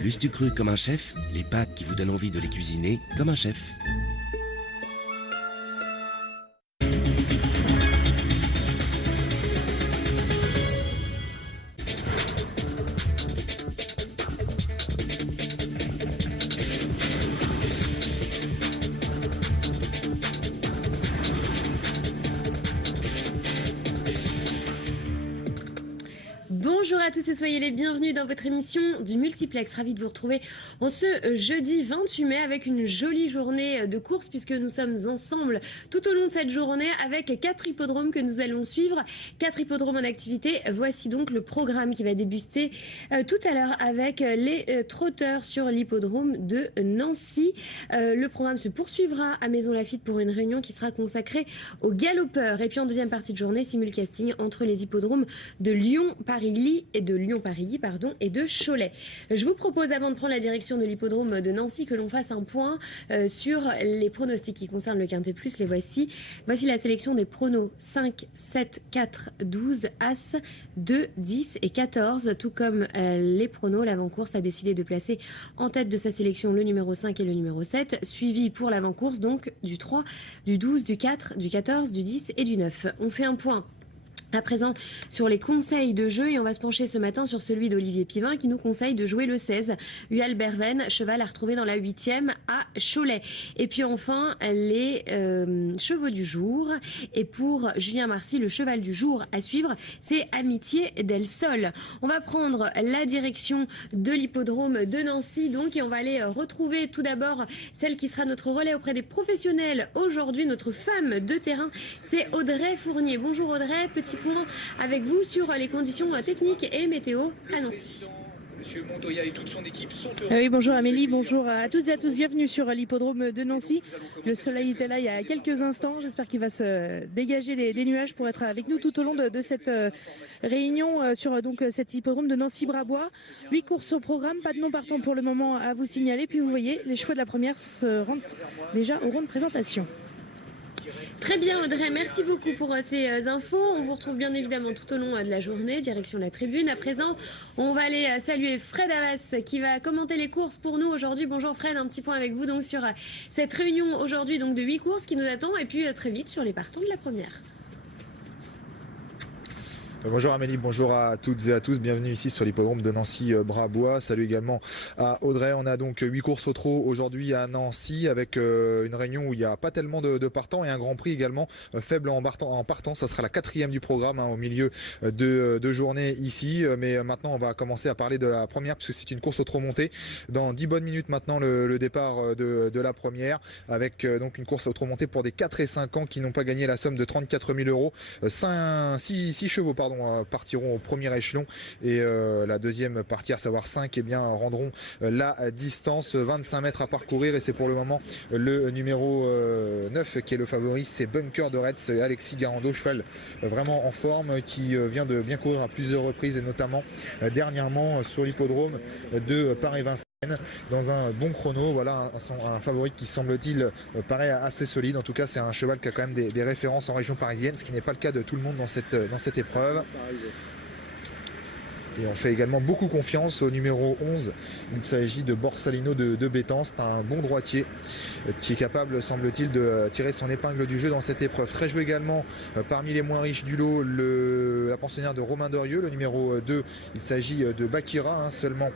L'us-tu cru comme un chef? Les pâtes qui vous donnent envie de les cuisiner comme un chef. Bonjour à tous et soyez les bienvenus dans votre émission du Multiplex. Ravi de vous retrouver en ce jeudi 28 mai avec une jolie journée de course puisque nous sommes ensemble tout au long de cette journée avec 4 hippodromes que nous allons suivre. 4 hippodromes en activité. Voici donc le programme qui va débuter tout à l'heure avec les trotteurs sur l'hippodrome de Nancy. Le programme se poursuivra à Maison Lafitte pour une réunion qui sera consacrée aux galopeurs. Et puis en deuxième partie de journée, simulcasting entre les hippodromes de Lyon-Paris-Ly et de Lyon-Paris, et de Cholet. Je vous propose, avant de prendre la direction de l'hippodrome de Nancy, que l'on fasse un point sur les pronostics qui concernent le Quintet Plus. Les voici. Voici la sélection des pronos 5, 7, 4, 12, As, 2, 10 et 14. Tout comme les pronos, l'avant-course a décidé de placer en tête de sa sélection le numéro 5 et le numéro 7, suivi pour l'avant-course donc du 3, du 12, du 4, du 14, du 10 et du 9. On fait un point à présent sur les conseils de jeu et on va se pencher ce matin sur celui d'Olivier Pivin qui nous conseille de jouer le 16, Ual Berven, cheval à retrouver dans la 8e à Cholet. Et puis enfin les chevaux du jour. Et pour Julien Marcy, le cheval du jour à suivre, c'est Amitié del Sol. On va prendre la direction de l'hippodrome de Nancy donc et on va aller retrouver tout d'abord celle qui sera notre relais auprès des professionnels aujourd'hui, notre femme de terrain, c'est Audrey Fournier. Bonjour Audrey, petit point avec vous sur les conditions techniques et météo à Nancy. Monsieur Montoya et toute son équipe sont Oui, bonjour Amélie, bonjour à toutes et à tous, bienvenue sur l'hippodrome de Nancy. Le soleil était là il y a quelques instants, j'espère qu'il va se dégager des nuages pour être avec nous tout au long de cette réunion sur donc cet hippodrome de Nancy-Brabois. 8 courses au programme, pas de nom partant pour le moment à vous signaler, puis vous voyez, les chevaux de la première se rendent déjà au rond de présentation. Très bien Audrey, merci beaucoup pour ces infos. On vous retrouve bien évidemment tout au long de la journée, direction la tribune. À présent, on va aller saluer Fred Havas qui va commenter les courses pour nous aujourd'hui. Bonjour Fred, un petit point avec vous donc sur cette réunion aujourd'hui donc de 8 courses qui nous attend et puis très vite sur les partants de la première. Bonjour Amélie, bonjour à toutes et à tous, bienvenue ici sur l'hippodrome de Nancy-Brabois. Salut également à Audrey. On a donc 8 courses au trot aujourd'hui à Nancy avec une réunion où il n'y a pas tellement de partants et un grand prix également faible en partant. Ça sera la 4e du programme au milieu de journée ici. Mais maintenant on va commencer à parler de la première puisque c'est une course au trot montée. Dans 10 bonnes minutes maintenant le départ de la première avec donc une course au trot montée pour des 4 et 5 ans qui n'ont pas gagné la somme de 34 000 euros. 6 chevaux partiront au premier échelon et la deuxième partie, à savoir 5, rendront la distance, 25 mètres à parcourir et c'est pour le moment le numéro 9 qui est le favori, c'est Bunker de Retz, Alexis Garando, cheval vraiment en forme qui vient de bien courir à plusieurs reprises et notamment dernièrement sur l'hippodrome de Paris-Vincennes dans un bon chrono. Voilà un favori qui semble-t-il paraît assez solide. En tout cas c'est un cheval qui a quand même des références en région parisienne, ce qui n'est pas le cas de tout le monde dans cette épreuve. Et on fait également beaucoup confiance au numéro 11. Il s'agit de Borsalino de Bétan. C'est un bon droitier qui est capable, semble-t-il, de tirer son épingle du jeu dans cette épreuve. Très joué également parmi les moins riches du lot, la pensionnaire de Romain Dorieux, le numéro 2. Il s'agit de Bakira, seulement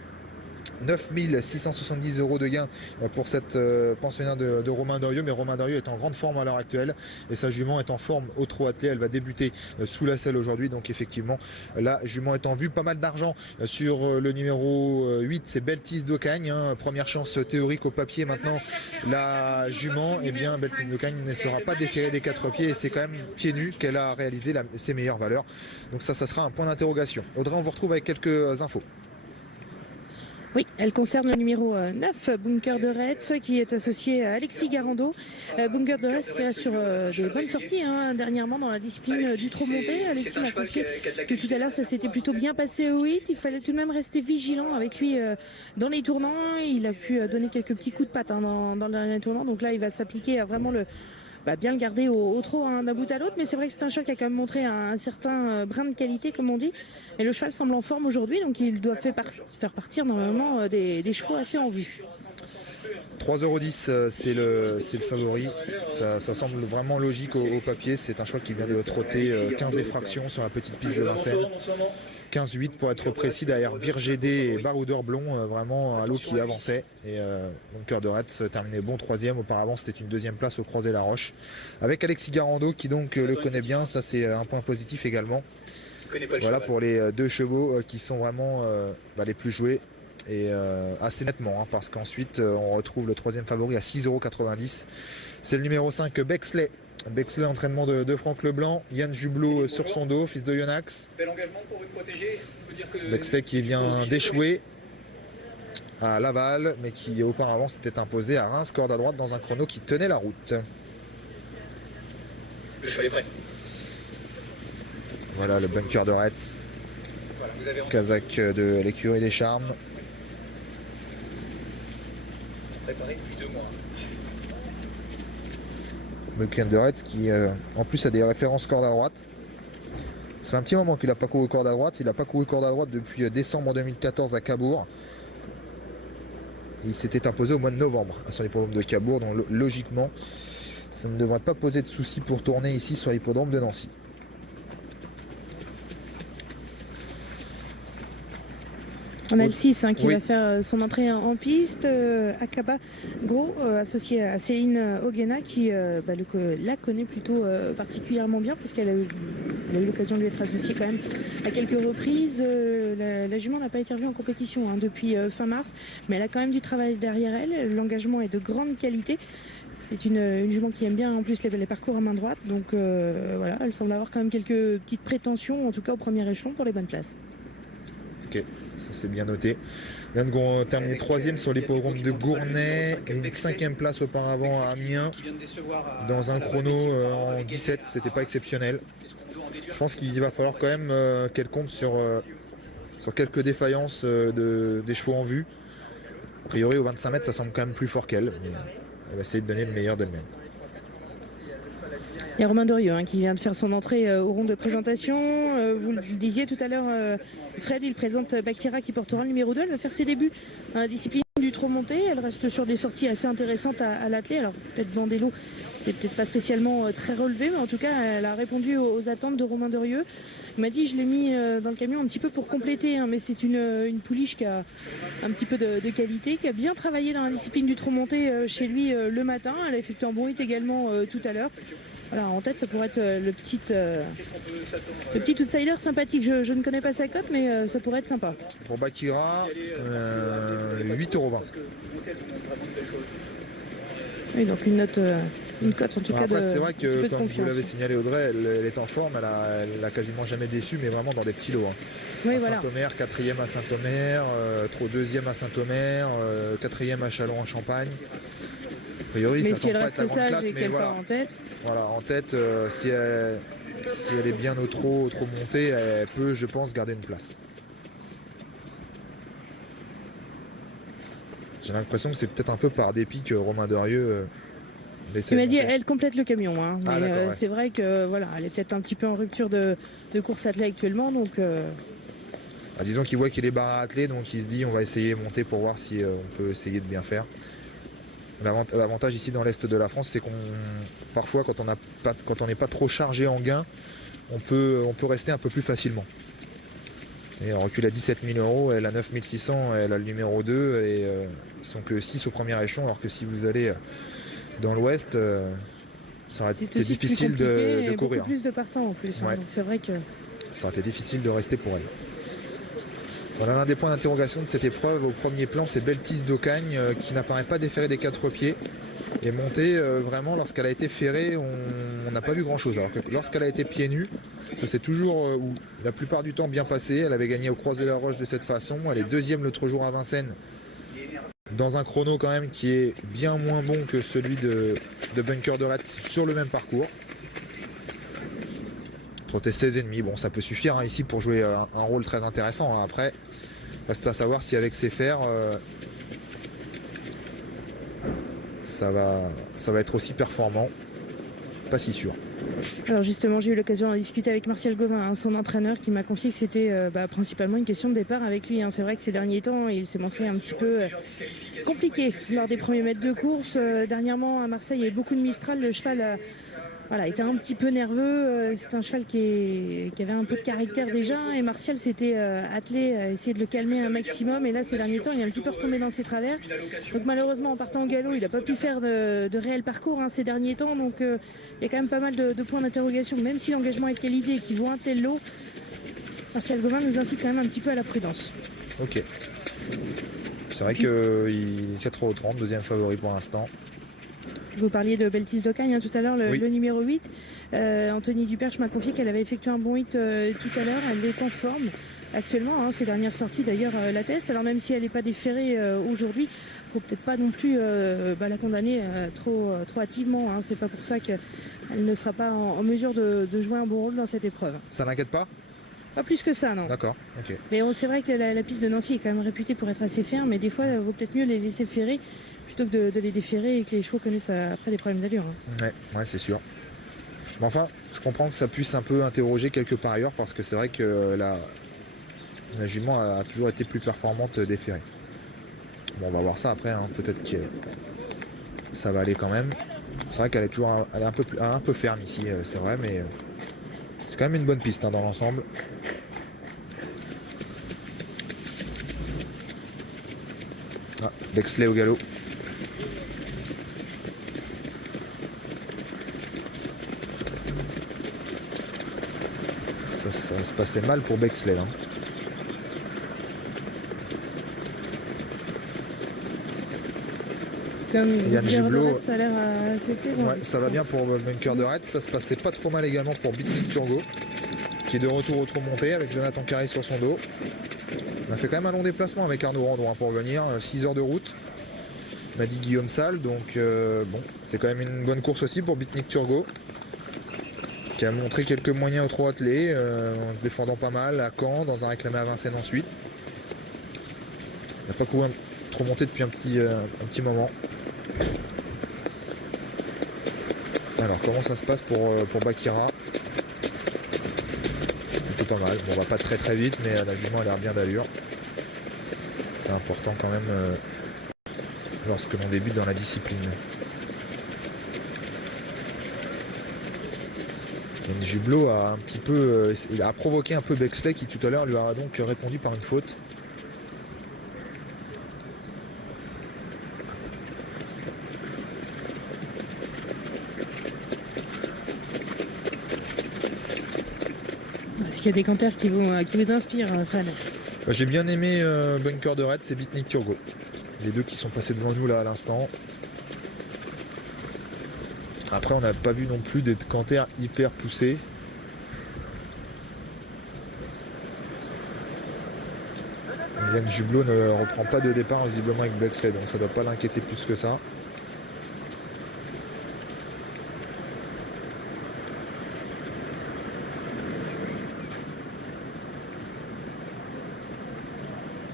9 670 euros de gain pour cette pensionnaire de Romain Dorieux, mais Romain Dorieux est en grande forme à l'heure actuelle et sa jument est en forme au trot attelé. Elle va débuter sous la selle aujourd'hui, donc effectivement la jument est en vue. Pas mal d'argent sur le numéro 8, c'est Beltis d'Ocagne, première chance théorique au papier. Maintenant la jument, Beltis d'Ocagne ne sera pas déférée des 4 pieds et c'est quand même pieds nus qu'elle a réalisé ses meilleures valeurs, donc ça sera un point d'interrogation. Audrey, on vous retrouve avec quelques infos. Oui, elle concerne le numéro 9, Bunker de Retz, qui est associé à Alexis Garando. Bunker de Retz qui reste sur des bonnes sorties dernièrement dans la discipline du trot monté. Alexis m'a confié que tout à l'heure ça s'était plutôt bien passé au 8. Il fallait tout de même rester vigilant avec lui dans les tournants. Il a pu donner quelques petits coups de patte dans le dernier tournant. Donc là, il va s'appliquer à vraiment bien le garder au trot d'un bout à l'autre. Mais c'est vrai que c'est un cheval qui a quand même montré un certain brin de qualité, comme on dit. Et le cheval semble en forme aujourd'hui, donc il doit faire partir normalement des chevaux assez en vue. 3,10 €, c'est le favori. Ça semble vraiment logique au papier. C'est un cheval qui vient de trotter 15 effractions sur la petite piste de Vincennes. 15-8 pour être précis, derrière Birgédé et Baroudeur Blond, vraiment un lot qui avançait. Et Bunker de Retz terminait bon 3e. Auparavant, c'était une 2e place au Croisé-la-Roche. Avec Alexis Garando qui donc le connaît bien. Ça, c'est un point positif également. Voilà pour les 2 chevaux qui sont vraiment les plus joués. Et assez nettement, parce qu'ensuite on retrouve le 3e favori à 6,90 €. C'est le numéro 5 Bexley. Bexley, entraînement de Franck Leblanc. Yann Jublot sur son dos, fils de Yonax. Bexley qui vient d'échouer à Laval, mais qui auparavant s'était imposé à Reims, corde à droite, dans un chrono qui tenait la route. Le cheval est prêt. Voilà le Bunker de Retz. Kazakh de l'écurie des Charmes. Préparé depuis 2 mois. Bunker de Retz qui en plus a des références corde à droite. Ça fait un petit moment qu'il n'a pas couru corde à droite. Il n'a pas couru corde à droite depuis décembre 2014 à Cabourg. Il s'était imposé au mois de novembre sur l'hippodrome de Cabourg. Donc logiquement, ça ne devrait pas poser de soucis pour tourner ici sur l'hippodrome de Nancy. On a le 6 qui va faire son entrée en piste. Akaba Gros, associé à Céline Oguena, qui la connaît plutôt particulièrement bien, puisqu'elle a eu l'occasion de lui être associée quand même à quelques reprises. La jument n'a pas été revue en compétition depuis fin mars, mais elle a quand même du travail derrière elle. L'engagement est de grande qualité. C'est une jument qui aime bien en plus les parcours à main droite. Donc voilà, elle semble avoir quand même quelques petites prétentions, en tout cas au premier échelon, pour les bonnes places. Ok, ça c'est bien noté. Il vient de terminer 3e sur l'hippodrome de Gournay et une 5e place auparavant à Amiens dans un chrono en 17. C'était pas exceptionnel. Je pense qu'il va falloir quand même qu'elle compte sur quelques défaillances des chevaux en vue. A priori au 25 mètres ça semble quand même plus fort qu'elle, mais elle va essayer de donner le meilleur d'elle-même. Il y a Romain Dorieux qui vient de faire son entrée au rond de présentation. Vous le disiez tout à l'heure, Fred, il présente Bakira qui portera le numéro 2. Elle va faire ses débuts dans la discipline du trot monté. Elle reste sur des sorties assez intéressantes à l'attelé. Alors peut-être Bandello n'est peut-être pas spécialement très relevé, mais en tout cas elle a répondu aux attentes de Romain Dorieux. Il m'a dit je l'ai mis dans le camion un petit peu pour compléter, mais c'est une pouliche qui a un petit peu de qualité, qui a bien travaillé dans la discipline du trot monté chez lui le matin. Elle a effectué un bon hit également tout à l'heure. Voilà, en tête, ça pourrait être le petit outsider sympathique. Je ne connais pas sa cote, mais ça pourrait être sympa. Pour Bakira, 8,20 €. Oui, donc une cote en tout cas de. C'est vrai que, comme confiance. vous l'avez signalé, Audrey, elle est en forme. Elle a quasiment jamais déçu, mais vraiment dans des petits lots. Oui, à voilà. Saint-Omer, 4e à Saint-Omer, 2e à Saint-Omer, 4e à Châlons-en-Champagne. A priori, mais ça si elle semble pas reste être la grande sage classe, et mais qu'elle voilà. part en tête. Voilà, en tête, si elle est bien au trop montée, elle peut, je pense, garder une place. J'ai l'impression que c'est peut-être un peu par dépit que Romain Dorieux Il m'a dit elle complète le camion, mais ouais. c'est vrai que voilà, elle est peut-être un petit peu en rupture de course attelée actuellement, donc. Disons qu'il voit qu'il est barre à atteler, donc il se dit on va essayer de monter pour voir si on peut essayer de bien faire. L'avantage ici dans l'est de la France, c'est qu'on parfois quand on n'est pas trop chargé en gain, on peut rester un peu plus facilement. Et elle recule à 17 000 €, elle a 9 600, elle a le numéro 2 et ils sont que 6 au premier échelon, alors que si vous allez dans l'ouest, ça aurait été difficile de courir. Beaucoup plus de partants en plus, Ouais. donc c'est vrai que. Ça aurait été difficile de rester pour elle. Voilà l'un des points d'interrogation de cette épreuve. Au premier plan, c'est Beltis d'Ocagne qui n'apparaît pas déféré des 4 pieds. Et montée, vraiment, lorsqu'elle a été ferrée, on n'a pas vu grand-chose. Alors que lorsqu'elle a été pieds nus, ça s'est toujours, la plupart du temps, bien passé. Elle avait gagné au Croisé-la-Roche de cette façon. Elle est 2e l'autre jour à Vincennes, dans un chrono quand même qui est bien moins bon que celui de Bunker de Retz sur le même parcours. Trotter 16,5, bon ça peut suffire ici pour jouer un rôle très intéressant. Après, reste à savoir si avec ses fers ça va être aussi performant. pas si sûr. Alors justement, j'ai eu l'occasion d'en discuter avec Martial Gauvin, hein, son entraîneur, qui m'a confié que c'était principalement une question de départ avec lui. Hein. C'est vrai que ces derniers temps, il s'est montré un petit peu compliqué lors des premiers mètres de course. Dernièrement, à Marseille, il y a eu beaucoup de Mistral. Le cheval était un petit peu nerveux. C'est un cheval qui avait un peu de caractère déjà. Et Martial s'était attelé à essayer de le calmer un maximum. Et là, ces derniers temps, il est un petit peu retombé dans ses travers. Donc malheureusement, en partant au galop, il n'a pas pu faire de réel parcours ces derniers temps. Donc il y a quand même pas mal de points d'interrogation. Même si l'engagement est de qualité et qu'il vaut un tel lot, Martial Gauvin nous incite quand même un petit peu à la prudence. Ok. C'est vrai qu'il est 4,30 €, deuxième favori pour l'instant. Vous parliez de Beltis d'Ocagne tout à l'heure, Oui. le numéro 8. Anthony Duperche m'a confié qu'elle avait effectué un bon hit tout à l'heure. Elle est en forme actuellement. Ses dernières sorties d'ailleurs l'attestent. Alors même si elle n'est pas déférée aujourd'hui, il ne faut peut-être pas non plus la condamner trop hâtivement. C'est pas pour ça qu'elle ne sera pas en mesure de jouer un bon rôle dans cette épreuve. Ça n'inquiète pas? Pas plus que ça, non. D'accord, ok. Mais c'est vrai que la piste de Nancy est quand même réputée pour être assez ferme. Mais des fois, il vaut peut-être mieux les laisser ferrer plutôt que de les déférer et que les chevaux connaissent après des problèmes d'allure. Ouais, c'est sûr. Mais enfin, je comprends que ça puisse un peu interroger quelque part ailleurs parce que c'est vrai que la jument a toujours été plus performante déférée. Bon, on va voir ça après, peut-être que ça va aller quand même. C'est vrai qu'elle est un peu ferme ici, c'est vrai, mais c'est quand même une bonne piste dans l'ensemble. Bexley au galop. Ça se passait mal pour Bexley. Comme Yann Giblot, ça a l'air assez plaisant. Ouais, ça va bien pour le bunker de Retz. Ça se passait pas trop mal également pour Bitnik Turgot, qui est de retour au trot monté avec Jonathan Carré sur son dos. On a fait quand même un long déplacement avec Arnaud Randon pour venir, 6 heures de route, m'a dit Guillaume Salle. Donc c'est quand même une bonne course aussi pour Bitnik Turgot, qui a montré quelques moyens au trot attelé, en se défendant pas mal à Caen, dans un réclamé à Vincennes ensuite. Il n'a pas couru trop monté depuis un petit moment. Alors comment ça se passe pour Bakira? Plutôt pas mal. Bon, on va pas très très vite, mais la jument a l'air bien d'allure. C'est important quand même lorsque l'on débute dans la discipline. Yann Giblot a un petit peu, il a provoqué un peu Bexley qui tout à l'heure lui a donc répondu par une faute. Est-ce qu'il y a des canters qui vous inspirent, Fred? J'ai bien aimé Bunker de Retz et Bitnik Turgot. Les deux qui sont passés devant nous là à l'instant. Après on n'a pas vu non plus des canters hyper poussés. Yann Giblot ne reprend pas de départ visiblement avec Bexley, donc ça ne doit pas l'inquiéter plus que ça.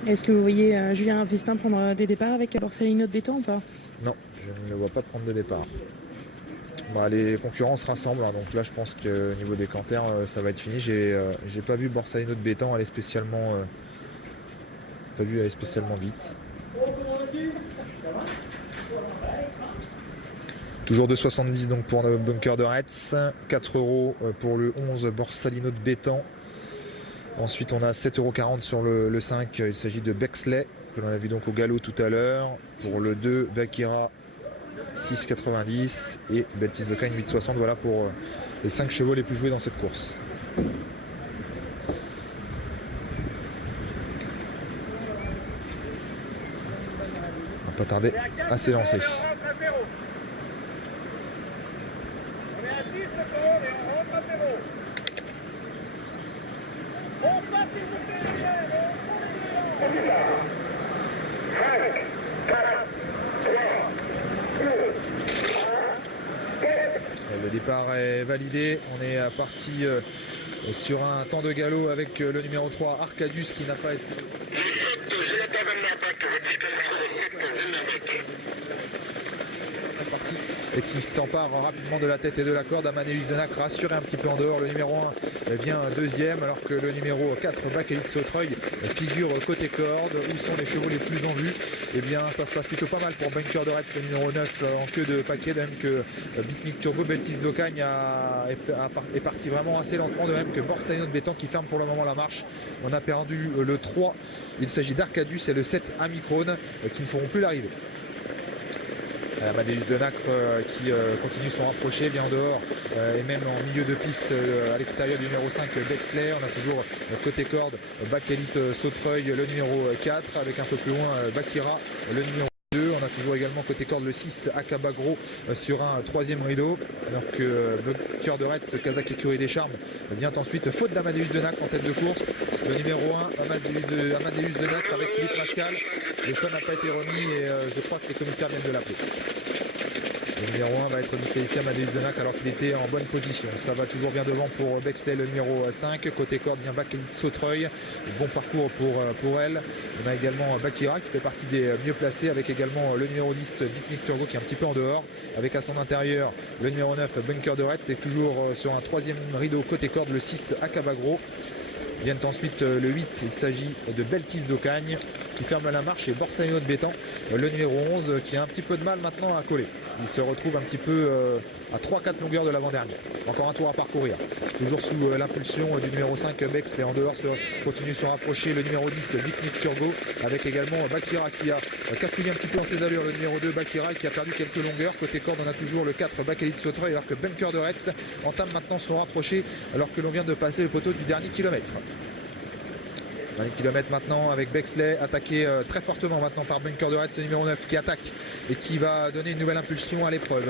Est-ce que vous voyez Julien Festin prendre des départs avec Borsalino de Béton ou pas? Non, je ne le vois pas prendre de départ. Les concurrents se rassemblent, donc là je pense qu'au niveau des canters ça va être fini. J'ai pas vu Borsalino de Béton aller spécialement vite. Toujours 2,70 donc pour notre bunker de Retz, 4 € pour le 11 Borsalino de Béton. Ensuite on a 7,40 € sur le 5, il s'agit de Bexley, que l'on a vu donc au galop tout à l'heure. Pour le 2, Bakira 6,90 et Beltis d'Ocagne 8,60. Voilà pour les 5 chevaux les plus joués dans cette course. On va pas tarder à s'élancer. Le départ est validé, on est parti sur un temps de galop avec le numéro 3 Arcadius qui n'a pas été... qui s'empare rapidement de la tête et de la corde. Amadeus de Nacre rassuré un petit peu en dehors. Le numéro 1 vient deuxième, alors que le numéro 4 Bakélite Sautreuil figure côté corde. Où sont les chevaux les plus en vue? Eh bien, ça se passe plutôt pas mal pour Bunker de Retz, le numéro 9 en queue de paquet, de même que Bitnik Turbo. Beltis d'Ocagne est parti vraiment assez lentement, de même que Borsalino de Bétan qui ferme pour le moment la marche. On a perdu le 3, il s'agit d'Arcadius, et le 7 Amicrone qui ne feront plus l'arrivée. Amadeus de Nacre qui continue son rapproché, bien en dehors et même en milieu de piste à l'extérieur du numéro 5 Bexley. On a toujours côté corde Bakélite Sautreuil, le numéro 4, avec un peu plus loin Bakira, le numéro 2. On a toujours également côté corde le 6 Akabagro sur un troisième rideau, alors que Bunker de Retz, Kazakh Écurie des Charmes, vient ensuite, faute d'Amadeus de Nacre en tête de course. Le numéro 1 Amadeus de Nacre avec Philippe Machcal. Le choix n'a pas été remis et je crois que les commissaires viennent de l'appeler. Le numéro 1 va être disqualifié, Amadeus de Nacre, alors qu'il était en bonne position. Ça va toujours bien devant pour Bexley, le numéro 5. Côté corde vient Bakélite Sautreuil. Bon parcours pour elle. On a également Bakira qui fait partie des mieux placés, avec également le numéro 10 Bitnik Turbo qui est un petit peu en dehors, avec à son intérieur le numéro 9 Bunker de Retz. C'est toujours sur un troisième rideau côté corde le 6 Akabagro. Viennent ensuite le 8, il s'agit de Beltis d'Ocagne qui ferme la marche, et Borsalino de Bétan, le numéro 11, qui a un petit peu de mal maintenant à coller. Il se retrouve un petit peu à 3-4 longueurs de l'avant-dernier. Encore un tour à parcourir. Toujours sous l'impulsion du numéro 5 Bex, et en dehors continue de se rapprocher le numéro 10 Bitnik Turbo, avec également Bakira qui a cafouillé un petit peu dans ses allures, le numéro 2 Bakira qui a perdu quelques longueurs. Côté corde, on a toujours le 4 Bakélite Sautreuil, alors que Bunker de Retz entame maintenant son rapproché, alors que l'on vient de passer le poteau du dernier kilomètre. Dernier kilomètre maintenant avec Bexley attaqué très fortement maintenant par Bunker de Retz, numéro 9 qui attaque et qui va donner une nouvelle impulsion à l'épreuve.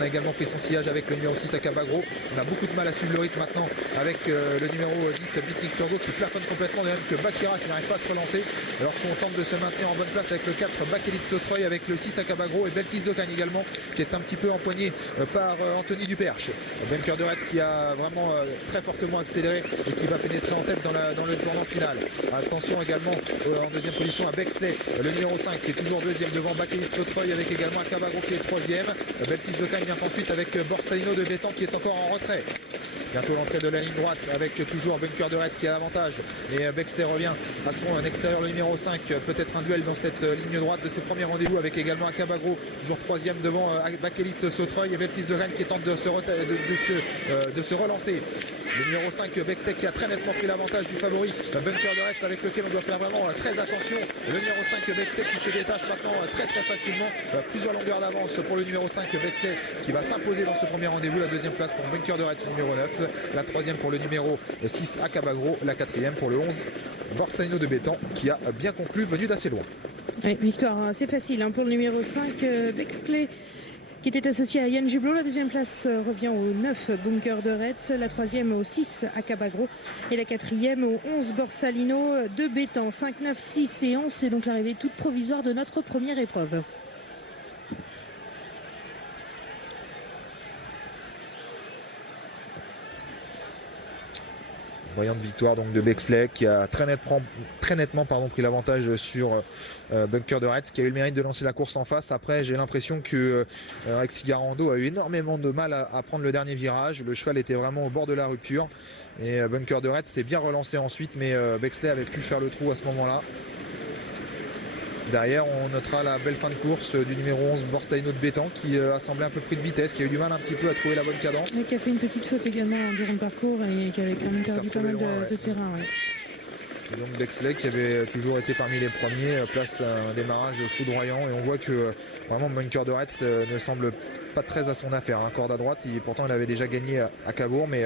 On a également pris son sillage avec le numéro 6 Akabagro. On a beaucoup de mal à suivre le rythme maintenant avec le numéro 10 Bitnik Turbo qui plafonne complètement, de même que Bakira qui n'arrive pas à se relancer, alors qu'on tente de se maintenir en bonne place avec le 4 Bakélite Sautreuil, avec le 6 Akabagro et Beltis d'Ocagne également qui est un petit peu empoigné par Anthony Duperche. Bunker de Retz qui a vraiment très fortement accéléré et qui va pénétrer en tête dans le tournant final. Attention également en deuxième position à Bexley, le numéro 5 qui est toujours deuxième devant Bakélite Sautreuil, avec également Akabagro qui est troisième. Beltis d'Ocagne vient ensuite avec Borsalino de Bétan qui est encore en retrait. Bientôt l'entrée de la ligne droite avec toujours Bunker de Retz qui a l'avantage. Et Bexley revient à son extérieur, le numéro 5. Peut-être un duel dans cette ligne droite de ses premiers rendez-vous, avec également Akabagro toujours troisième devant Bakélite Sautreuil, et Beltis d'Ocagne qui tente de se relancer. Le numéro 5 Bexley qui a très nettement pris l'avantage du favori Bunker de Retz, avec lequel on doit faire vraiment très attention. Le numéro 5 Bexley qui se détache maintenant très facilement. Plusieurs longueurs d'avance pour le numéro 5 Bexley qui va s'imposer dans ce premier rendez-vous. La deuxième place pour Bunker de Retz, numéro 9. La troisième pour le numéro 6 Akabagro. La quatrième pour le 11 Borsalino de Bétan qui a bien conclu, venu d'assez loin. Oui, victoire assez facile pour le numéro 5 Bexley, qui était associé à Yann Jublot. La deuxième place revient au 9 Bunker de Retz, la troisième au 6 Akabagro et la quatrième au 11 Borsalino de Bétan. 5, 9, 6 et 11, c'est donc l'arrivée toute provisoire de notre première épreuve. Voyante victoire donc de Bexley qui a très nettement pris l'avantage sur Bunker de Retz, qui a eu le mérite de lancer la course en face. Après, j'ai l'impression que Rexy Garando a eu énormément de mal à prendre le dernier virage. Le cheval était vraiment au bord de la rupture et Bunker de Retz s'est bien relancé ensuite, mais Bexley avait pu faire le trou à ce moment-là. Derrière, on notera la belle fin de course du numéro 11 Borsalino de Bétan qui a semblé un peu pris de vitesse, qui a eu du mal un petit peu à trouver la bonne cadence. Et qui a fait une petite faute également durant le parcours et qui avait quand même perdu pas mal de terrain. Ouais. Et donc Bexley qui avait toujours été parmi les premiers, place à un démarrage foudroyant, et on voit que vraiment Bunker de Retz ne semble pas très à son affaire. Corde à droite, pourtant il avait déjà gagné à Cabourg, mais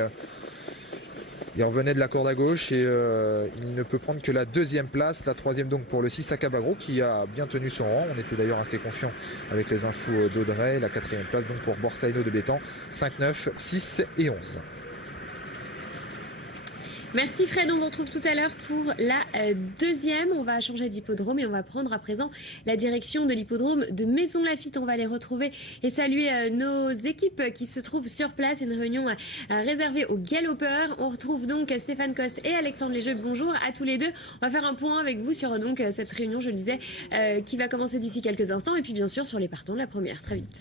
il revenait de la corde à gauche et il ne peut prendre que la deuxième place. La troisième donc pour le 6 Akabagro qui a bien tenu son rang. On était d'ailleurs assez confiant avec les infos d'Audrey. La quatrième place donc pour Borsalino de Bétan. 5, 9, 6 et 11. Merci Fred, on vous retrouve tout à l'heure pour la deuxième. On va changer d'hippodrome et on va prendre à présent la direction de l'hippodrome de Maisons-Laffitte. On va les retrouver et saluer nos équipes qui se trouvent sur place. Une réunion réservée aux galopeurs. On retrouve donc Stéphane Coste et Alexandre Léjeux. Bonjour à tous les deux. On va faire un point avec vous sur donc cette réunion, je le disais, qui va commencer d'ici quelques instants. Et puis bien sûr sur les partants de la première. Très vite.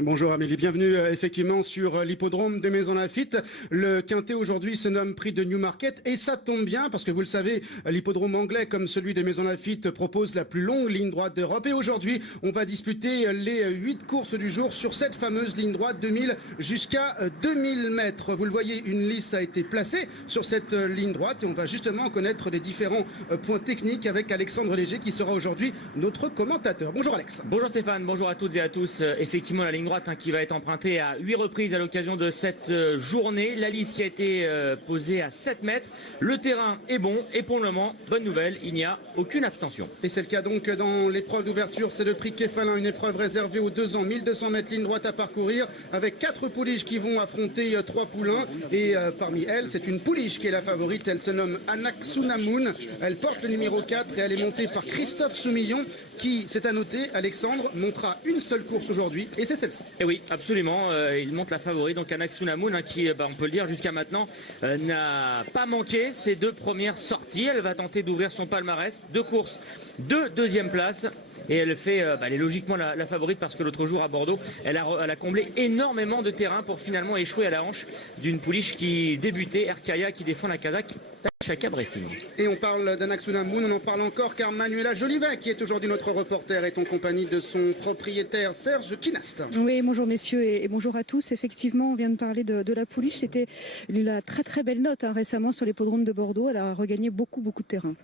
Bonjour Amélie, bienvenue effectivement sur l'hippodrome de Maisons-Laffitte. Le quintet aujourd'hui se nomme Prix de Newmarket et ça tombe bien parce que vous le savez, l'hippodrome anglais comme celui de Maisons-Laffitte propose la plus longue ligne droite d'Europe. Et aujourd'hui, on va disputer les 8 courses du jour sur cette fameuse ligne droite 2000 jusqu'à 2000 mètres. Vous le voyez, une liste a été placée sur cette ligne droite et on va justement connaître les différents points techniques avec Alexandre Léger qui sera aujourd'hui notre commentateur. Bonjour Alex. Bonjour Stéphane, bonjour à toutes et à tous. Effectivement, la ligne droite qui va être empruntée à 8 reprises à l'occasion de cette journée. La liste qui a été posée à 7 mètres. Le terrain est bon et pour le moment, bonne nouvelle, il n'y a aucune abstention. Et c'est le cas donc dans l'épreuve d'ouverture. C'est le prix Kefalin, une épreuve réservée aux 2 ans. 1200 mètres ligne droite à parcourir avec 4 pouliches qui vont affronter 3 poulains. Et parmi elles, c'est une pouliche qui est la favorite. Elle se nomme Anaxunamun. Elle porte le numéro 4 et elle est montée par Christophe Soumillon qui, c'est à noter, Alexandre, montera une seule course aujourd'hui et c'est celle-ci. Et oui, absolument, il monte la favorite, donc Anaxunamun qui, on peut le dire jusqu'à maintenant, n'a pas manqué ses 2 premières sorties. Elle va tenter d'ouvrir son palmarès, 2 courses, 2 deuxièmes places. Et elle fait, elle est logiquement la favorite parce que l'autre jour à Bordeaux, elle a comblé énormément de terrain pour finalement échouer à la hanche d'une pouliche qui débutait, Erkaya, qui défend la Kazakh d'Achaka Racing. Et on parle d'Anaxunamun, on en parle encore car Manuela Jolivet, qui est aujourd'hui notre reporter, est en compagnie de son propriétaire Serge Kinast. Oui, bonjour messieurs et bonjour à tous. Effectivement, on vient de parler de la pouliche. C'était la très très belle note récemment sur l'hippodrome de Bordeaux. Elle a regagné beaucoup de terrain.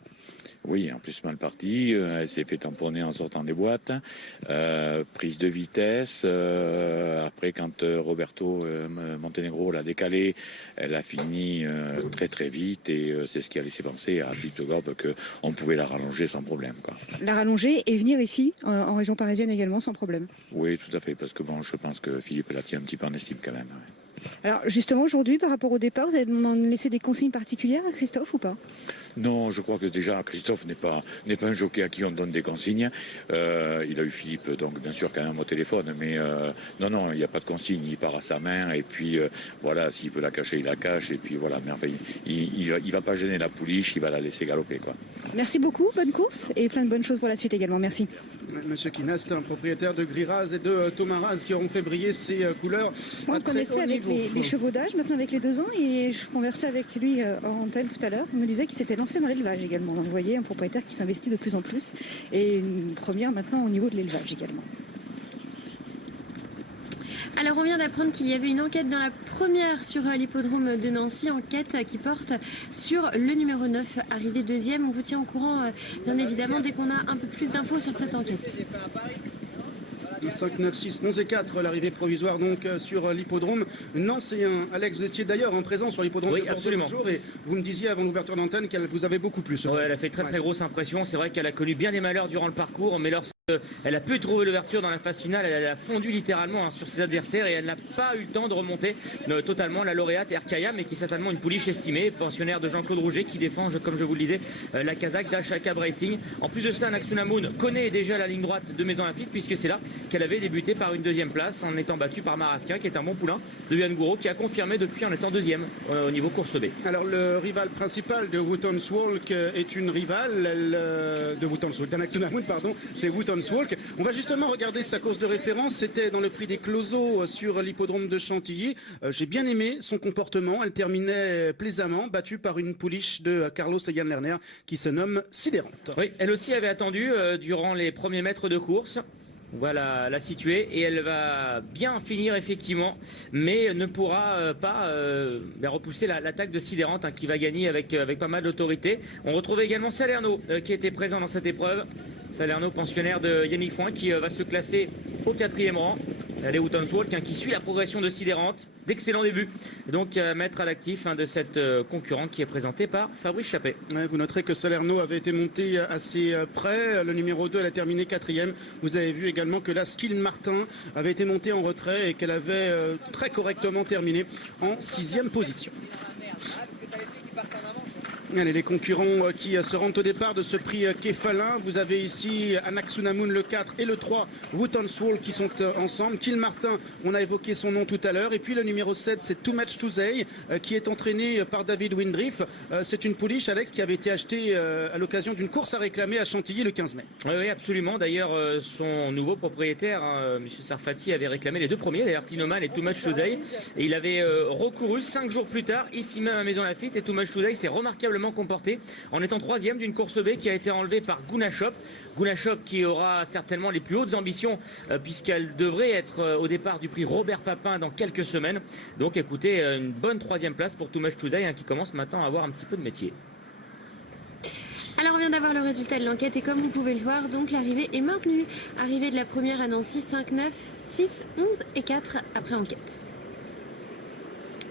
Oui, en plus mal partie, elle s'est fait tamponner en sortant des boîtes, prise de vitesse, après quand Roberto Montenegro l'a décalé, elle a fini très vite et c'est ce qui a laissé penser à Philippe Gorbe qu'on pouvait la rallonger sans problème, quoi. La rallonger et venir ici, en région parisienne également, sans problème. Oui, tout à fait, parce que bon, je pense que Philippe la tient un petit peu en estime quand même. Ouais. Alors justement aujourd'hui par rapport au départ, vous avez laissé des consignes particulières à Christophe ou pas? Non, je crois que déjà Christophe n'est pas un jockey à qui on donne des consignes. Il a eu Philippe donc bien sûr quand même au téléphone, mais non, il n'y a pas de consigne, il part à sa main et puis voilà, s'il peut la cacher, il la cache et puis voilà, mais enfin il va pas gêner la pouliche, il va la laisser galoper, quoi. Merci beaucoup, bonne course et plein de bonnes choses pour la suite également, merci. Monsieur Kinast, un propriétaire de Griraz et de Thomas Raz qui auront fait briller ses couleurs. On connaissait avec les chevaux d'âge, maintenant avec les 2 ans, et je conversais avec lui en antenne tout à l'heure. Il me disait qu'il s'était lancé dans l'élevage également. Donc, vous voyez, un propriétaire qui s'investit de plus en plus et une première maintenant au niveau de l'élevage également. Alors on vient d'apprendre qu'il y avait une enquête dans la première sur l'hippodrome de Nancy, enquête qui porte sur le numéro 9, arrivé 2e. On vous tient au courant bien évidemment dès qu'on a un peu plus d'infos sur cette enquête. 5, 9, 6, 11 et 4, l'arrivée provisoire donc sur l'hippodrome nancéen. Alex, vous étiez d'ailleurs en présent sur l'hippodrome de Bordeaux l'autre jour et vous me disiez avant l'ouverture d'antenne qu'elle vous avait beaucoup plu. Ouais, elle a fait très grosse impression. C'est vrai qu'elle a connu bien des malheurs durant le parcours, mais lorsqu'elle a pu trouver l'ouverture dans la phase finale, elle a fondu littéralement sur ses adversaires et elle n'a pas eu le temps de remonter totalement. La lauréate Erkaya, mais qui est certainement une pouliche estimée, pensionnaire de Jean-Claude Rouget, qui défend, comme je vous le disais, la Kazakh d'Achaka Racing. En plus de cela, Anaxunamun connaît déjà la ligne droite de Maisons-Laffitte puisque c'est là qu'elle avait débuté par une 2e place en étant battue par Marasquin, qui est un bon poulain de Yann Gouraud, qui a confirmé depuis en étant 2e au niveau course B. Alors le rival principal de Wootton's Walk est une rivale de Wootton's Walk, d'Anaxunamun, pardon, c'est Wootton's Walk. On va justement regarder sa course de référence, c'était dans le prix des Closeaux sur l'hippodrome de Chantilly. J'ai bien aimé son comportement, elle terminait plaisamment, battue par une pouliche de Carlos Egan Lerner qui se nomme Sidérante. Oui, elle aussi avait attendu durant les premiers mètres de course. Voilà la situer et elle va bien finir effectivement, mais ne pourra pas repousser l'attaque de Sidérante qui va gagner avec pas mal d'autorité. On retrouve également Salerno qui était présent dans cette épreuve. Salerno, pensionnaire de Yannick Foin, qui va se classer au 4e rang. Elle est Wootton's Walk qui suit la progression de Sidérante. D'excellents débuts. Donc mettre à l'actif de cette concurrente qui est présentée par Fabrice Chappé. Ouais, vous noterez que Salerno avait été monté assez près. Le numéro 2, elle a terminé 4e. Vous avez vu également que la Skill Martin avait été montée en retrait et qu'elle avait très correctement terminé en 6e position. Allez, les concurrents qui se rendent au départ de ce prix Kefalin. Vous avez ici Anaxunamun le 4 et le 3, Wootton Swall qui sont ensemble. Kill Martin, on a évoqué son nom tout à l'heure. Et puis le numéro 7, c'est Too Much to Say, qui est entraîné par David Windriff. C'est une pouliche, Alex, qui avait été achetée à l'occasion d'une course à réclamer à Chantilly le 15 mai. Oui, absolument. D'ailleurs, son nouveau propriétaire, M. Sarfati, avait réclamé les deux premiers, d'ailleurs Kinoman et Too Much to Say. Et il avait recouru 5 jours plus tard, ici même à Maison Lafitte. Et Too Much to Say s'est remarquablement comporté en étant 3e d'une course B qui a été enlevée par Guna Shop. Guna Shop qui aura certainement les plus hautes ambitions puisqu'elle devrait être au départ du prix Robert Papin dans quelques semaines. Donc écoutez, une bonne 3e place pour Too Much to Say qui commence maintenant à avoir un petit peu de métier. Alors on vient d'avoir le résultat de l'enquête et comme vous pouvez le voir, donc l'arrivée est maintenue. Arrivée de la première à Nancy, 5, 9, 6, 11 et 4 après enquête.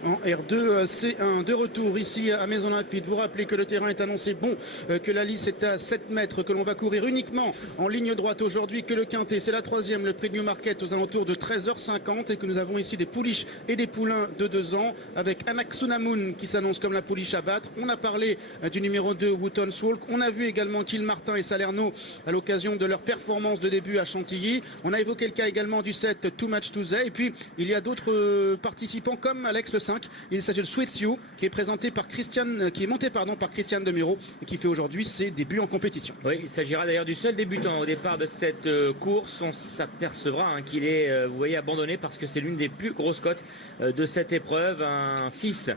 En R2, C1, de retour ici à Maison Lafitte. Vous rappelez que le terrain est annoncé bon, que la lisse est à 7 mètres, que l'on va courir uniquement en ligne droite aujourd'hui, que le quintet, c'est la 3e, le prix de Newmarket aux alentours de 13h50 et que nous avons ici des pouliches et des poulains de 2 ans avec Anaxunamun qui s'annonce comme la pouliche à battre. On a parlé du numéro 2, Wootton Swall. On a vu également Kill Martin et Salerno à l'occasion de leur performance de début à Chantilly. On a évoqué le cas également du 7, Too Much to Say. Et puis, il y a d'autres participants comme Alex le 5. Il s'agit de Sweet You qui est monté par Christian Demuro et qui fait aujourd'hui ses débuts en compétition. Oui, il s'agira d'ailleurs du seul débutant au départ de cette course. On s'apercevra qu'il est, vous voyez, abandonné parce que c'est l'une des plus grosses cotes de cette épreuve. Un fils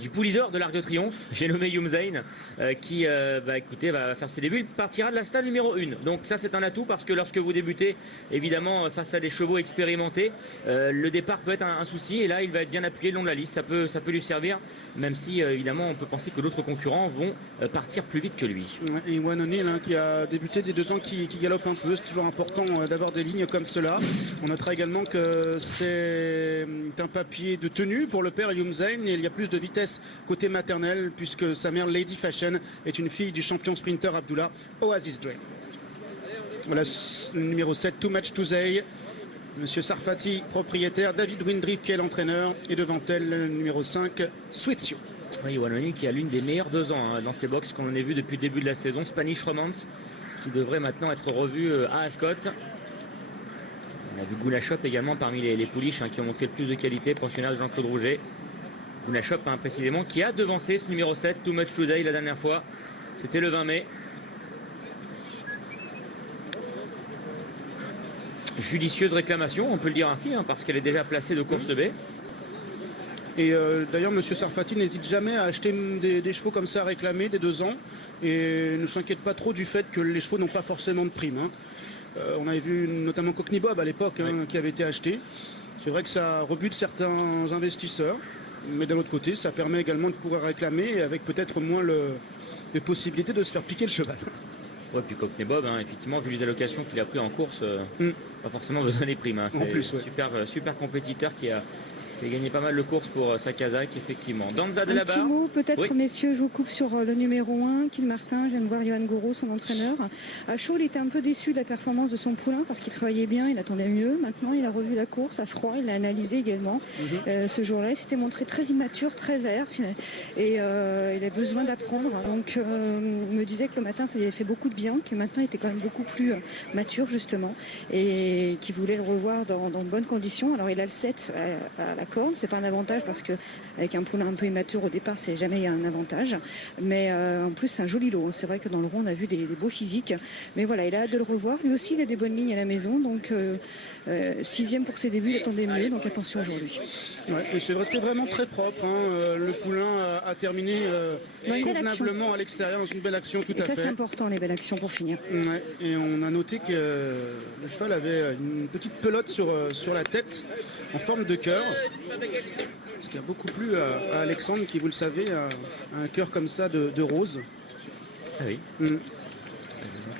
du poulidor de l'Arc de Triomphe, j'ai nommé Yumzain, qui va faire ses débuts. Il partira de la stade numéro 1. Donc ça c'est un atout parce que lorsque vous débutez, évidemment, face à des chevaux expérimentés, le départ peut être un souci et là il va être bien appuyé le long de la liste. Ça peut lui servir, même si évidemment on peut penser que d'autres concurrents vont partir plus vite que lui. Et One O'Neill qui a débuté des 2 ans qui galope un peu, c'est toujours important d'avoir des lignes comme cela. On notera également que c'est un papier de tenue pour le père Yumzain et il y a plus de vitesse côté maternel puisque sa mère Lady Fashion est une fille du champion sprinter Abdullah Oasis Dream. Voilà le numéro 7, Too Much to Say. Monsieur Sarfati, propriétaire, David Windriff qui est l'entraîneur et devant elle le numéro 5, Sweet You. Oui, Wallonie qui a l'une des meilleures 2 ans dans ses box qu'on a vu depuis le début de la saison, Spanish Romance, qui devrait maintenant être revu à Ascot. On a vu Guna Shop également parmi les pouliches qui ont montré le plus de qualité, pensionnaire de Jean-Claude Rouget. Guna Shop précisément qui a devancé ce numéro 7, Too Much to Say la dernière fois, c'était le 20 mai. Judicieuse réclamation, on peut le dire ainsi, parce qu'elle est déjà placée de course B. Et d'ailleurs, M. Sarfati n'hésite jamais à acheter des chevaux comme ça à réclamer, des 2 ans, et ne s'inquiète pas trop du fait que les chevaux n'ont pas forcément de prime. On avait vu notamment Cockney Bob à l'époque qui avait été acheté. C'est vrai que ça rebute certains investisseurs, mais d'un autre côté, ça permet également de pouvoir réclamer avec peut-être moins de possibilités de se faire piquer le cheval. Ouais, puis Cockney Bob, effectivement, vu les allocations qu'il a pris en course, pas forcément besoin des primes. C'est super compétiteur qui a gagné pas mal de courses pour sa Kazakh, effectivement. Danza de la Barre. Un petit mot, peut-être, messieurs, je vous coupe sur le numéro 1, Kill Martin. Je viens de voir Johan Gouraud, son entraîneur. À chaud, il était un peu déçu de la performance de son poulain parce qu'il travaillait bien, il attendait mieux. Maintenant, il a revu la course à froid, il l'a analysé également. Ce jour-là, il s'était montré très immature, très vert. Et il a besoin d'apprendre. Donc, il me disait que le matin, ça lui avait fait beaucoup de bien, que maintenant, il était quand même beaucoup plus mature, justement. Et qu'il voulait le revoir dans de bonnes conditions. Alors, il a le 7 à la corne, c'est pas un avantage parce que avec un poulain un peu immature au départ c'est jamais un avantage, mais en plus c'est un joli lot, c'est vrai que dans le rond on a vu des beaux physiques, mais voilà, il a hâte de le revoir, lui aussi il a des bonnes lignes à la maison, donc 6e pour ses débuts, il attendait mieux, donc attention aujourd'hui. Ouais, c'est vraiment très propre, le poulain a terminé convenablement à l'extérieur dans une belle action, tout à fait. Et ça c'est important, les belles actions pour finir. Ouais, et on a noté que le cheval avait une petite pelote sur la tête en forme de cœur, ce qui a beaucoup plu à Alexandre qui, vous le savez, a un cœur comme ça de rose. Ah oui.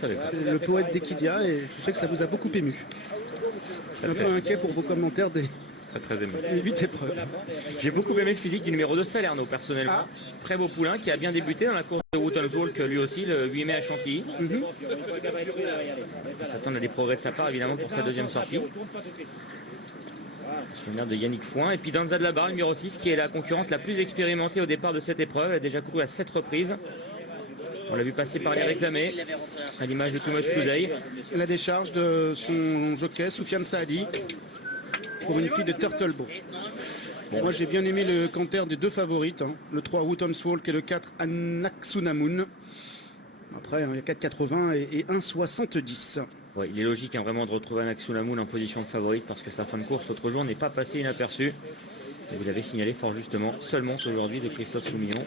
Le poète d'Equidia, et je sais que ça vous a beaucoup ému. Je suis un peu inquiet pour vos commentaires des 8 épreuves. J'ai beaucoup aimé le physique du numéro 2 Salerno personnellement. Très beau poulain qui a bien débuté dans la course de Wootton Swall lui aussi le 8 mai à Chantilly. On s'attend à des progrès de sa part évidemment pour sa 2e sortie. Souvenir de Yannick Fouin. Et puis Danza de la Barre, le numéro 6, qui est la concurrente la plus expérimentée au départ de cette épreuve. Elle a déjà couru à 7 reprises. On l'a vu passer par les réclamés, à l'image de Too Much Today. La décharge de son jockey, Soufiane Saadi, pour une fille de Turtlebook. Bon, moi j'ai bien aimé le canter des 2 favorites, hein. Le 3 Wootton's Walk et le 4 Anaxunamun. Après, il y a 4,80 et 1,70. Ouais, il est logique vraiment de retrouver Anaxunamun en position de favorite parce que sa fin de course l'autre jour n'est pas passée inaperçue. Et vous l'avez signalé fort justement, seule monte aujourd'hui de Christophe Soumillon.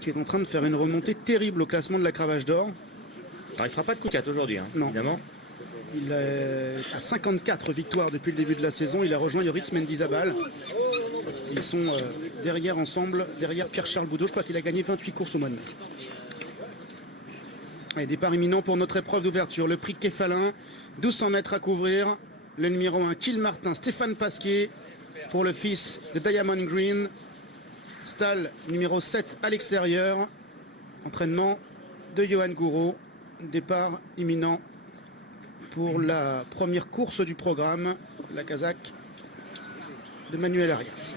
Qui est en train de faire une remontée terrible au classement de la Cravache d'Or. Alors il ne fera pas de coup de 4 aujourd'hui, hein, évidemment. Il est à 54 victoires depuis le début de la saison. Il a rejoint Yoritz Mendizabal. Ils sont derrière ensemble, derrière Pierre-Charles Boudot. Je crois qu'il a gagné 28 courses au mois de mai. Allez, départ imminent pour notre épreuve d'ouverture. Le prix Kefalin, 1200 mètres à couvrir. Le numéro 1, Kill Martin, Stéphane Pasquier, pour le fils de Diamond Green. Stall numéro 7 à l'extérieur. Entraînement de Johan Gouraud. Départ imminent pour la première course du programme, la Kazakh de Manuel Arias.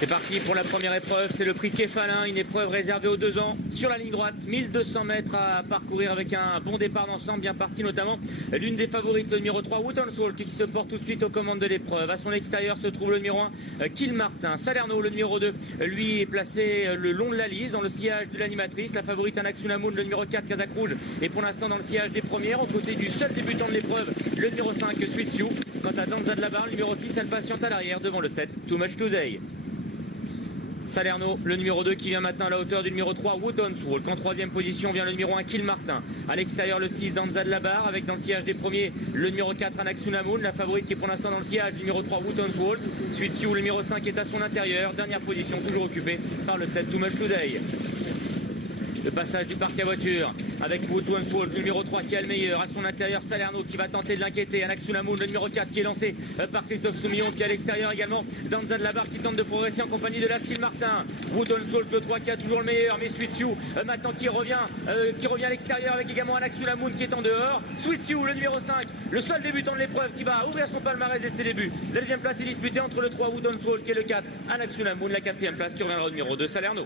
C'est parti pour la première épreuve, c'est le prix Kefalin, une épreuve réservée aux 2 ans sur la ligne droite, 1200 mètres à parcourir avec un bon départ d'ensemble, bien parti notamment l'une des favorites, le numéro 3 Wootton's Walk qui se porte tout de suite aux commandes de l'épreuve. À son extérieur se trouve le numéro 1 Kill Martin. Salerno, le numéro 2, lui est placé le long de la lisse dans le sillage de l'animatrice. La favorite Anaxunamun, le numéro 4 Kazakh Rouge est pour l'instant dans le sillage des premières, aux côtés du seul débutant de l'épreuve, le numéro 5 Sweet Sioux. Quant à Danza de la Barre, le numéro 6, elle patiente à l'arrière devant le 7 Too Much Today. Salerno, le numéro 2 qui vient maintenant à la hauteur du numéro 3 Wootton's Walk. En 3e position vient le numéro 1 Kill Martin. À l'extérieur le 6 Danza de la Barre avec dans le sillage des premiers le numéro 4 Anaxunamun. La favorite qui est pour l'instant dans le sillage du numéro 3 Wootton's Walk. Sweet Sioux, le numéro 5 est à son intérieur. Dernière position toujours occupée par le 7 Too Much Today. Le passage du parc à voiture avec Wootton's Walk, le numéro 3 qui est le meilleur. À son intérieur, Salerno qui va tenter de l'inquiéter. Anaxunamun, le numéro 4 qui est lancé par Christophe Soumillon. Puis à l'extérieur également, Danza de la Barre qui tente de progresser en compagnie de Skill Martin. Wootton's Walk, le 3 qui a toujours le meilleur. Mais Sweet Sioux maintenant qui revient à l'extérieur avec également Anaxunamun qui est en dehors. Sweet Sioux, le numéro 5, le seul débutant de l'épreuve qui va ouvrir son palmarès dès ses débuts. La 2e place est disputée entre le 3 Wootton's Walk et le 4 Anaxunamun. La 4e place qui reviendra au numéro 2 Salerno.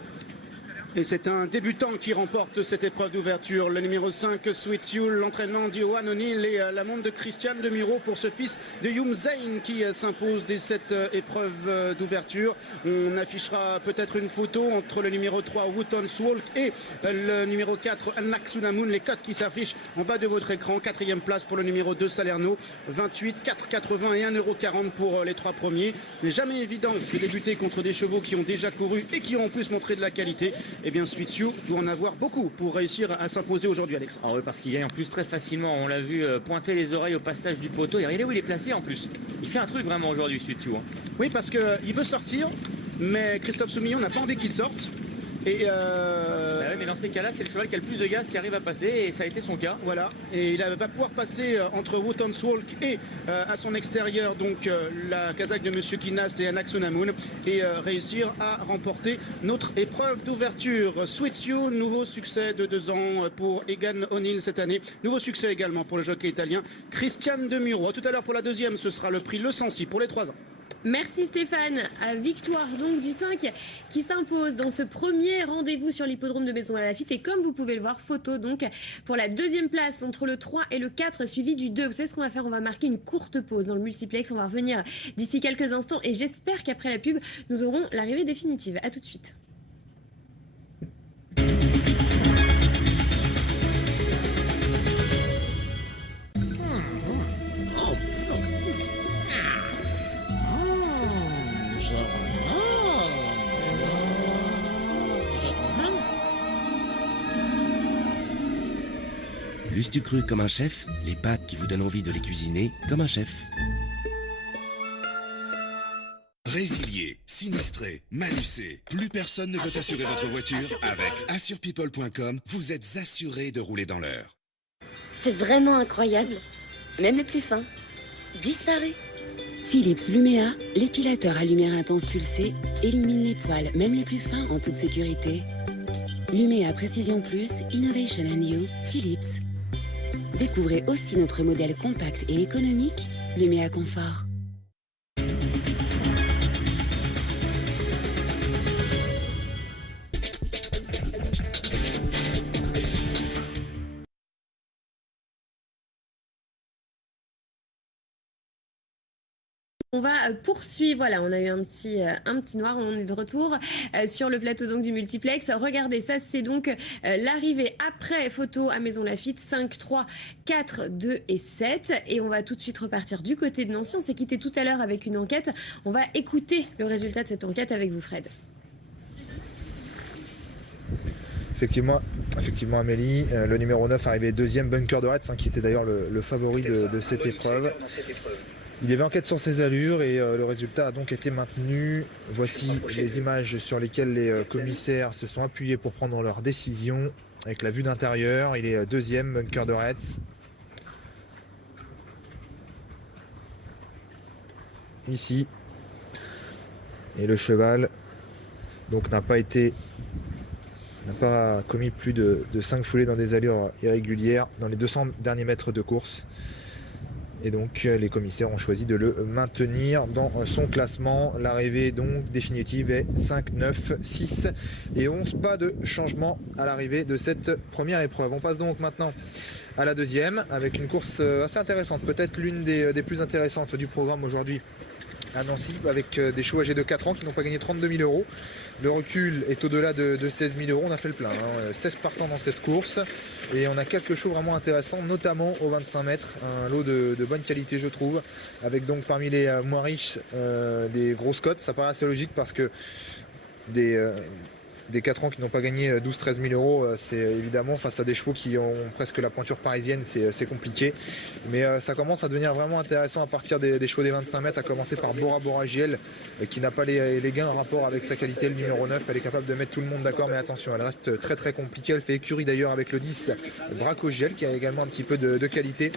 Et c'est un débutant qui remporte cette épreuve d'ouverture. Le numéro 5, Sweet Sioux, l'entraînement d'Iohan O'Neill et la montre de Christian Demiro pour ce fils de Youm Zayn qui s'impose dès cette épreuve d'ouverture. On affichera peut-être une photo entre le numéro 3, Wootton's Walk, et le numéro 4, Anaxunamun. Les cotes qui s'affichent en bas de votre écran. 4e place pour le numéro 2, Salerno. 28, 4,80 et 1,40 € pour les 3 premiers. Ce n'est jamais évident de débuter contre des chevaux qui ont déjà couru et qui ont en plus montré de la qualité. Eh bien, Sweet Sioux doit en avoir beaucoup pour réussir à s'imposer aujourd'hui, Alex. Ah oui, parce qu'il gagne en plus très facilement. On l'a vu pointer les oreilles au passage du poteau. Et regardez où il est placé en plus. Il fait un truc vraiment aujourd'hui, Sweet Sioux. Hein. Oui, parce qu'il veut sortir, mais Christophe Soumillon n'a pas envie qu'il sorte. Et bah ouais, mais dans ces cas-là, c'est le cheval qui a le plus de gaz qui arrive à passer, et ça a été son cas. Voilà, et il va pouvoir passer entre Wootton's Walk et à son extérieur, donc la Kazakh de Monsieur Kinast et Anaxunamun, et réussir à remporter notre épreuve d'ouverture. Sweet Sioux, nouveau succès de 2 ans pour Egan O'Neill cette année. Nouveau succès également pour le jockey italien Christian Demiro. Tout à l'heure pour la 2e, ce sera le prix Le Sancy pour les 3 ans. Merci Stéphane. Victoire donc du 5 qui s'impose dans ce premier rendez-vous sur l'hippodrome de Maisons-Lafitte. Et comme vous pouvez le voir, photo donc pour la 2e place entre le 3 et le 4 suivi du 2. Vous savez ce qu'on va faire? On va marquer une courte pause dans le multiplex. On va revenir d'ici quelques instants et j'espère qu'après la pub, nous aurons l'arrivée définitive. À tout de suite. L'eussent-tu cru comme un chef? Les pâtes qui vous donnent envie de les cuisiner comme un chef. Résilié, sinistré, malucé, plus personne ne veut assurer votre voiture. Avec AssurePeople.com, vous êtes assuré de rouler dans l'heure. C'est vraiment incroyable. Même les plus fins. Disparus. Philips Lumea, l'épilateur à lumière intense pulsée, élimine les poils, même les plus fins, en toute sécurité. Lumea Précision Plus, Innovation and You, Philips. Découvrez aussi notre modèle compact et économique, Lumea Confort. On va poursuivre, voilà, on a eu un petit noir, on est de retour sur le plateau donc du multiplex. Regardez, ça c'est donc l'arrivée après photo à Maison Lafitte, 5, 3, 4, 2 et 7. Et on va tout de suite repartir du côté de Nancy. On s'est quitté tout à l'heure avec une enquête. On va écouter le résultat de cette enquête avec vous, Fred. Effectivement Amélie, le numéro 9 arrivé deuxième, Bunker de Retz, qui était d'ailleurs le favori de cette épreuve. Il y avait enquête sur ses allures et le résultat a donc été maintenu. Voici les images sur lesquelles les commissaires se sont appuyés pour prendre leur décision. Avec la vue d'intérieur, il est deuxième, Bunker de Retz. Ici. Et le cheval donc n'a pas commis plus de 5 foulées dans des allures irrégulières dans les 200 derniers mètres de course. Et donc les commissaires ont choisi de le maintenir dans son classement. L'arrivée donc définitive est 5, 9, 6 et 11. Pas de changement à l'arrivée de cette première épreuve. On passe donc maintenant à la deuxième avec une course assez intéressante. Peut-être l'une des plus intéressantes du programme aujourd'hui à Nancy, avec des chevaux âgés de 4 ans qui n'ont pas gagné 32 000 €. Le recul est au-delà de 16 000 €. On a fait le plein, 16 partants dans cette course. Et on a quelques chevaux vraiment intéressants, notamment aux 25 mètres. Un lot de bonne qualité, je trouve. Avec donc parmi les moins riches des grosses cotes. Ça paraît assez logique parce que des 4 ans qui n'ont pas gagné 12-13 000 €, c'est évidemment face à des chevaux qui ont presque la pointure parisienne, c'est compliqué. Mais ça commence à devenir vraiment intéressant à partir des chevaux des 25 mètres, à commencer par Bora Bora Giel, qui n'a pas les gains en rapport avec sa qualité, le numéro 9. Elle est capable de mettre tout le monde d'accord, mais attention, elle reste très très compliquée. Elle fait écurie d'ailleurs avec le 10, Braco Giel, qui a également un petit peu de qualité.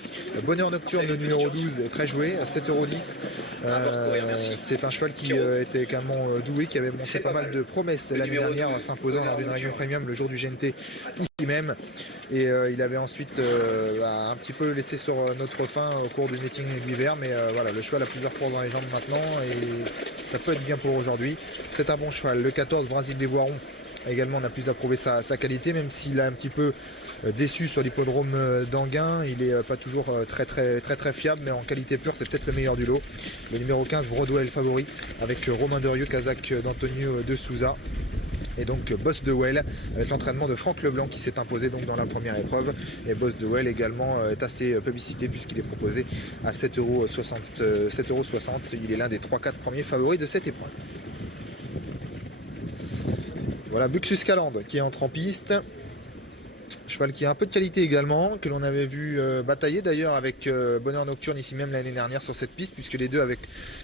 Bonheur Nocturne, le numéro 12, est très joué, à 7,10 €. C'est un cheval qui était également doué, qui avait montré pas mal de promesses l'année dernière, s'imposant lors d'une réunion premium le jour du GNT ici même, et il avait ensuite un petit peu laissé sur notre faim au cours du meeting d'hiver, mais voilà, le cheval a plusieurs courses dans les jambes maintenant et ça peut être bien pour aujourd'hui. C'est un bon cheval. Le 14, Brésil des Voirons, également on a plus approuvé sa qualité, même s'il a un petit peu déçu sur l'hippodrome d'Anguin. Il est pas toujours très fiable, mais en qualité pure c'est peut-être le meilleur du lot. Le numéro 15, Broadway, le favori, avec Romain Derieux, Kazakh d'Antonio de Souza. Et donc Boss de Well avec l'entraînement de Franck Leblanc qui s'est imposé donc dans la première épreuve. Et Boss de Well également est assez publicité puisqu'il est proposé à 7,60 €. Il est l'un des 3-4 premiers favoris de cette épreuve. Voilà Buxus Calande qui entre en piste. Cheval qui a un peu de qualité également, que l'on avait vu batailler d'ailleurs avec Bonheur Nocturne ici même l'année dernière sur cette piste, puisque les deux avaient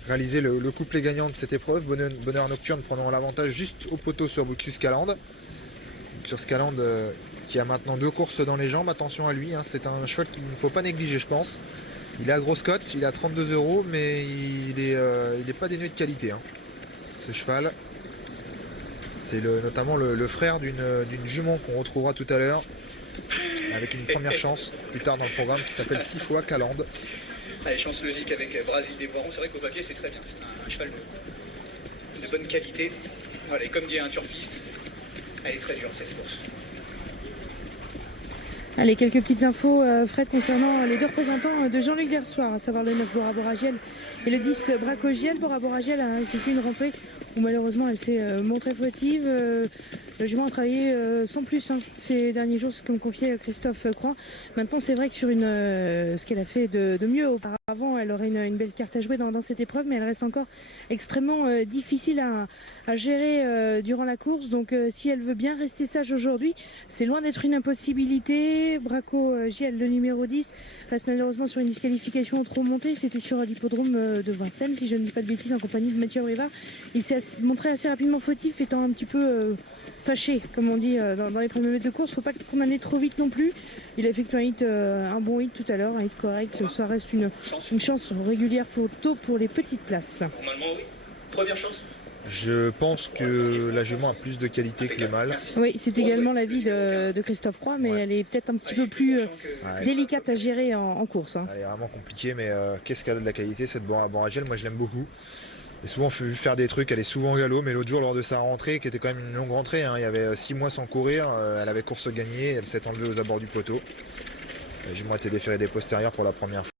réalisé le couplet gagnant de cette épreuve. Bonheur Nocturne prenant l'avantage juste au poteau sur Buxus Calande. Buxus Calande qui a maintenant 2 courses dans les jambes, attention à lui, c'est un cheval qu'il ne faut pas négliger je pense. Il est à grosse cote, il est à 32 €, mais il est pas dénué de qualité. Ce cheval, c'est notamment le frère d'une jument qu'on retrouvera tout à l'heure, avec une première chance plus tard dans le programme qui s'appelle 6 fois Calande. Allez, chance logique avec Brésil des Voirons. C'est vrai qu'au papier c'est très bien, c'est un cheval de bonne qualité. Voilà, et comme dit un turfiste, elle est très dure cette course. Allez, quelques petites infos, Fred, concernant les deux représentants de Jean-Luc Dersoir, à savoir le 9 Bora Bora Giel et le 10 Braco Giel. Bora Bora Giel a effectué une rentrée où malheureusement elle s'est montrée fautive. Le jument a travaillé sans plus ces derniers jours, ce que me confiait Christophe Croix. Maintenant, c'est vrai que sur ce qu'elle a fait de mieux auparavant, elle aurait une belle carte à jouer dans cette épreuve, mais elle reste encore extrêmement difficile à gérer durant la course. Donc si elle veut bien rester sage aujourd'hui, c'est loin d'être une impossibilité. Braco Giel, le numéro 10, reste malheureusement sur une disqualification trop montée. C'était sur l'hippodrome de Vincennes, si je ne dis pas de bêtises, en compagnie de Mathieu Rivard. Il s'est montré assez rapidement fautif, étant un petit peu fâché, comme on dit dans les premiers mètres de course. Il ne faut pas le condamner trop vite non plus. Il a effectué un bon hit tout à l'heure, un hit correct. Ça reste une chance régulière pour les petites places. Normalement, oui. Première chance. Je pense que la jument a plus de qualité que le mâle. Oui, c'est également l'avis de Christophe Croix, mais elle est peut-être un petit peu plus délicate à gérer en course. Hein. Elle est vraiment compliquée, mais qu'est-ce qu'elle a de la qualité cette Boragel? Moi je l'aime beaucoup. J'ai souvent vu faire des trucs, elle est souvent au galop, mais l'autre jour lors de sa rentrée, qui était quand même une longue rentrée, hein, il y avait 6 mois sans courir, elle avait course gagnée, elle s'est enlevée aux abords du poteau. La jument a été déférée des postérieurs pour la première fois.